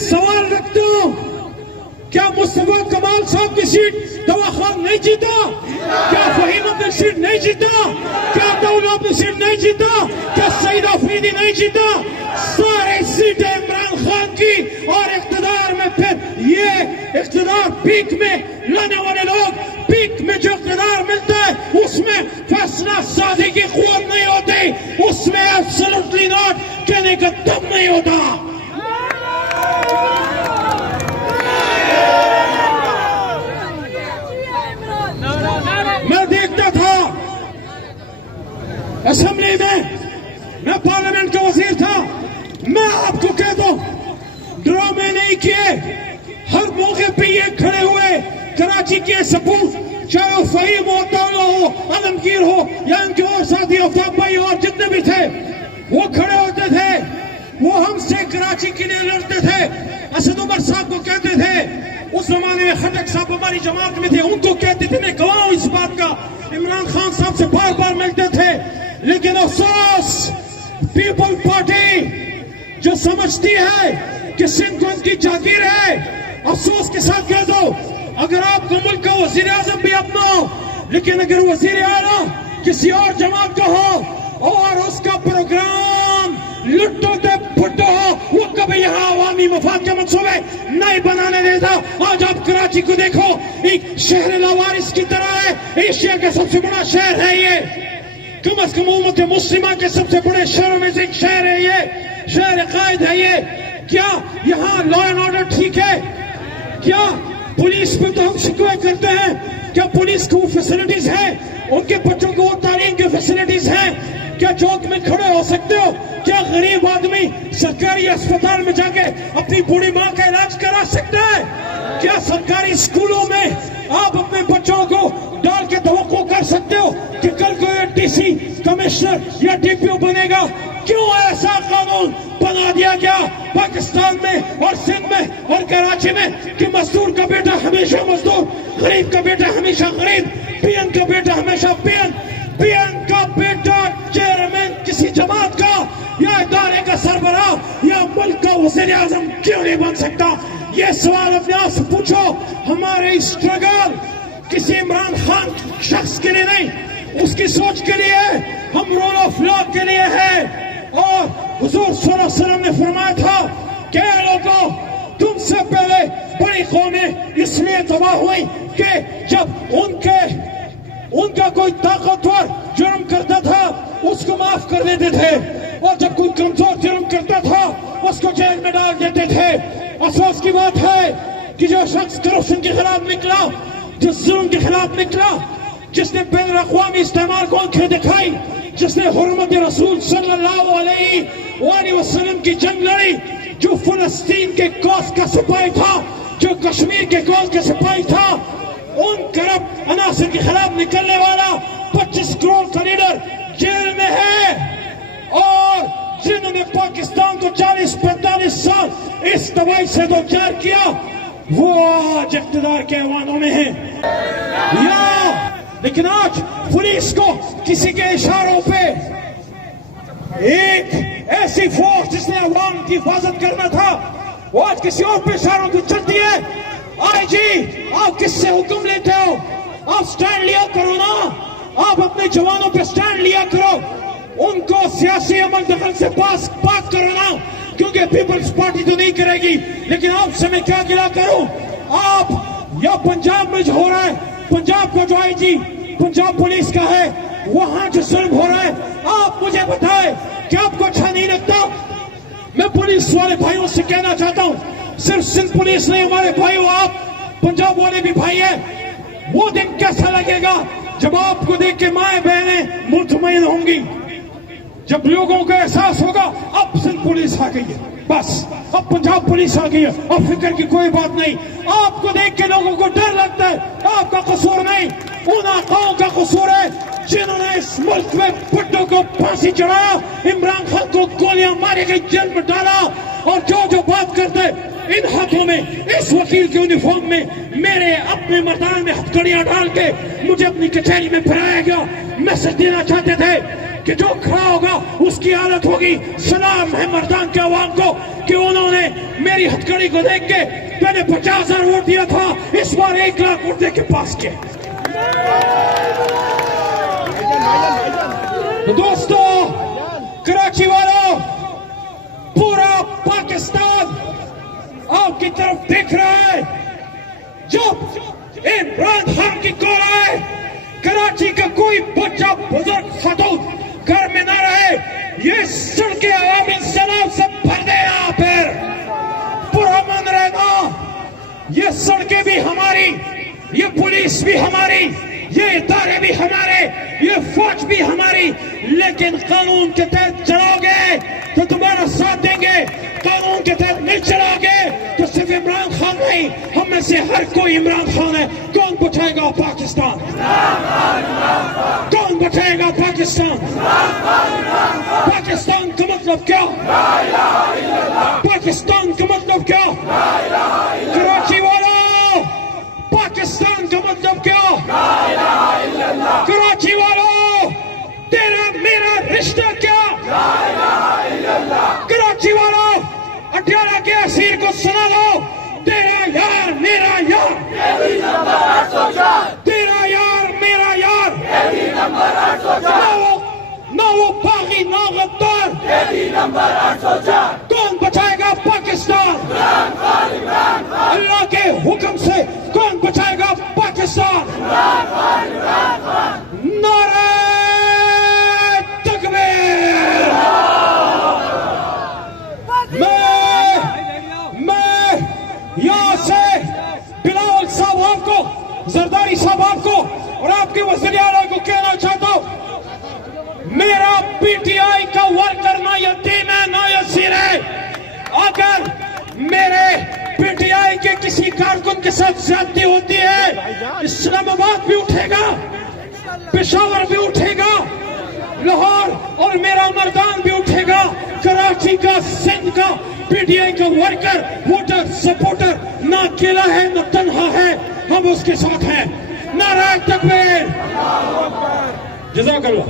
एक सवाल रखता हूं, क्या मुस्तफा कमाल साहब की सीट दवाखान नहीं जीता? क्या फहीम अपनी सीट नहीं जीता? क्या अब्दुल्ला अपनी सीट नहीं जीता? क्या सईद अफरीदी नहीं जीता? सारे सीटें इमरान खान की। और इख्तिदार में फिर ये इख्तिदार पीक में लाने वाले लोग, पीक में जो इख्तिदार मिलता है उसमें फैसला साजी की क़ुव्वत नहीं होती, उसमें एब्सोल्युटली नॉट कहने का दम नहीं होता। मैं देखता था असेंबली में, मैं पार्लियामेंट का वजीर था, मैं आपको कह दूं ड्रामे नहीं किए। हर मौके पे ये खड़े हुए कराची के सपूत, चाहे वो फहीम हो, ताला हो, आलमगीर हो या इनके और साथी अफ्ताब भाई और जितने भी थे, वो खड़े होते थे, वो हमसे कराची के लिए लड़ते थे। असद उमर साहब को कहते थे, उस जमाने में खटक साहब हमारी जमात में थे, उनको कहते थे, मैं गवाह हूं इस बात का, इमरान खान साहब से बार बार मिलते थे। लेकिन अफसोस, पीपल पार्टी जो समझती है कि सिंध उनकी जागीर है, अफसोस के साथ कह दो, अगर आपको मुल्क का वजीर आजम भी अपना हो, लेकिन अगर वजीर आला किसी और जमात का हो और उसका प्रोग्राम लुट्टो दे फुट्टो हो, वो कभी यहाँ अवामी मफाद के मंसूबे नहीं बनाने देता। आज आप कराची को देखो, एक शहर लावारिस की तरह है, एशिया का सबसे बड़ा शहर है ये, कम अज कम उम्मत मुस्लिमा के सबसे बड़े शहरों में से एक शहर है ये, शहर कायद है ये। क्या यहाँ लॉ एंड ऑर्डर ठीक है? क्या पुलिस पे तो हम शिकायत करते हैं, क्या पुलिस को फैसिलिटीज है? उनके बच्चों को तालीम की फैसिलिटीज हैं? क्या चौक में खड़े हो सकते हो? क्या गरीब आदमी सरकारी अस्पताल में जाके अपनी बूढ़ी माँ का इलाज करा सकता है? क्या सरकारी स्कूलों में आप अपने बच्चों को डाल के तवक्को कर सकते हो कि कल को ये डीसी, कमिश्नर या डीपीओ बनेगा? क्यों ऐसा कानून बना दिया गया पाकिस्तान में और सिंध में और कराची में कि मजदूर का बेटा हमेशा मजदूर, गरीब का बेटा हमेशा गरीब, पीएन का बेटा हमेशा पीएन, पीएन का बेटा चेयरमैन किसी जमात का या इदारे का सरबराह या मुल्क का वज़ीर आज़म क्यों नहीं बन सकता? ये सवाल अपने आप से पूछो। हमारे स्ट्रगल किसी इमरान खान शख्स के लिए नहीं, उसकी सोच के लिए, हम रूल ऑफ लॉ के लिए है। और हुजूर सल्लल्लाहु अलैहि वसल्लम ने फरमाया था कि लोगों, तुमसे पहले बड़ी कौमें इसलिए तबाह हुई कि जब उनका कोई ताकतवर जुर्म करता था उसको माफ कर देते थे, और जब कोई कमजोर जुर्म करता था उसको जेल में डाल देते थे। अफसोस की बात है कि जो शख्स करप्शन के खिलाफ निकला, जिस जुर्म के खिलाफ निकला, जिसने बैनुल अक़वामी इस्तेमाल को आंखें दिखाई, जिसने हुर्मत रसूल सल्लल्लाहु अलैहि वसल्लम की जंग लड़ी, जो फिलिस्तीन के कौस का सिपाही था, जो कश्मीर के कौस का सिपाही था, उन करप्ट अनासर के खिलाफ निकलने वाला 25 करोड़ का लीडर जेल में है। और जिन्होंने पाकिस्तान को 40-45 साल इस दवाई से दो चार किया, वो आज इक़्तिदार के ऐवानों में है। लेकिन आज पुलिस को किसी के इशारों पे एक ऐसी फोर्स जिसने अवाम की हिफाजत करना था, वो आज किसी और पे इशारों पे चलती है। आईजी, आप किससे हुक्म लेते हो? आप स्टैंड लिया करो ना, आप अपने जवानों पे स्टैंड लिया करो, उनको सियासी अमल दखल से पाक करो ना, क्योंकि पीपल्स पार्टी तो नहीं करेगी। लेकिन आपसे मैं क्या गिला करूं? आप या पंजाब में जो हो रहा है, पंजाब का जो आईजी पंजाब पुलिस का है, वहां जो जुल्म हो रहा है, आप मुझे बताएं, क्या आपको अच्छा नहीं लगता? मैं पुलिस वाले भाइयों से कहना चाहता हूं, सिर्फ सिंध पुलिस नहीं, हमारे भाइयों, आप पंजाब वाले भी भाई हैं। वो दिन कैसा लगेगा जब आपको देख के माए बहनें मुतमईन होंगी, जब लोगों को एहसास होगा अब सिंध पुलिस आ गई है, बस अब पंजाब पुलिस आ गई है, अब फिक्र की कोई बात नहीं। आपको देख के लोगों को डर लगता है, आपका कसूर नहीं, उन आकाओं का कसूर है जिन्होंने इस मुल्क में भुट्टो को फांसी चढ़ाया, इमरान खान को गोलियां मारी गई, जेल में डाला, और जो बात करते इन हाथों में, इस वकील के यूनिफॉर्म में, मेरे अपने मर्दान में हथकड़ियां डाल के मुझे अपनी कचहरी में फिराया गया। मैसेज देना चाहते थे कि जो खड़ा होगा उसकी हालत होगी। सलाम है मर्दान के अवाम को कि उन्होंने मेरी हथकड़ी को देख के, मैंने 50,000 वोट दिया था, इस बार 1 लाख वोट दे के पास किया। तो दोस्तों, कराची वालों, पूरा पाकिस्तान आपकी तरफ देख रहा है। जब इमरान खान की कॉल आए, कराची का कोई बच्चा बुजुर्ग खातून घर में ना रहे, ये सड़कें आवामी सैलाब से भर दे। यहाँ पर पूरा मन रहेगा, ये सड़कें भी हमारी, ये पुलिस भी हमारी, ये इदारे भी हमारे, ये फौज भी हमारी। लेकिन कानून के तहत चलाओगे तो तुम्हारा साथ देंगे, कानून के तहत नहीं चलाओगे तो सिर्फ इमरान खान नहीं, हम में से हर कोई इमरान खान है। कौन बचाएगा पाकिस्तान? कौन बचाएगा पाकिस्तान? पाकिस्तान का मतलब क्या? पाकिस्तान का मतलब क्या? कराची वालों, पाकिस्तान का मतलब क्या? कराची वालों, तेरा मेरा रिश्ता क्या? कराची वालों, अटियाला के असीर को सुना लो, तेरा यार मेरा यार, तेरा यार मेरा यार, ना वो बागी ना गद्दार। कौन बचाएगा पाकिस्तान? अल्लाह के हुक्म से कौन बचाएगा पाकिस्तान? नारे तकबीर। मैं यहां से बिलावल साहब आपको, जरदारी साहब आपको और आपके वज़ीर आला को कहना चाहता हूं, मेरा पीटीआई का वर्कर ना यतीम है ना यसीर है। अगर मेरे पीटीआई के किसी कारकुन के साथ ज्यादती होती है, इस्लामाबाद भी उठेगा, पेशावर भी उठेगा, लाहौर और मेरा मर्दान भी उठेगा। कराची का, सिंध का पीटीआई का वर्कर, वोटर, सपोर्टर ना अकेला है ना तन्हा है, हम उसके साथ हैं। नारा तकबीर। जज़ाकल्लाह।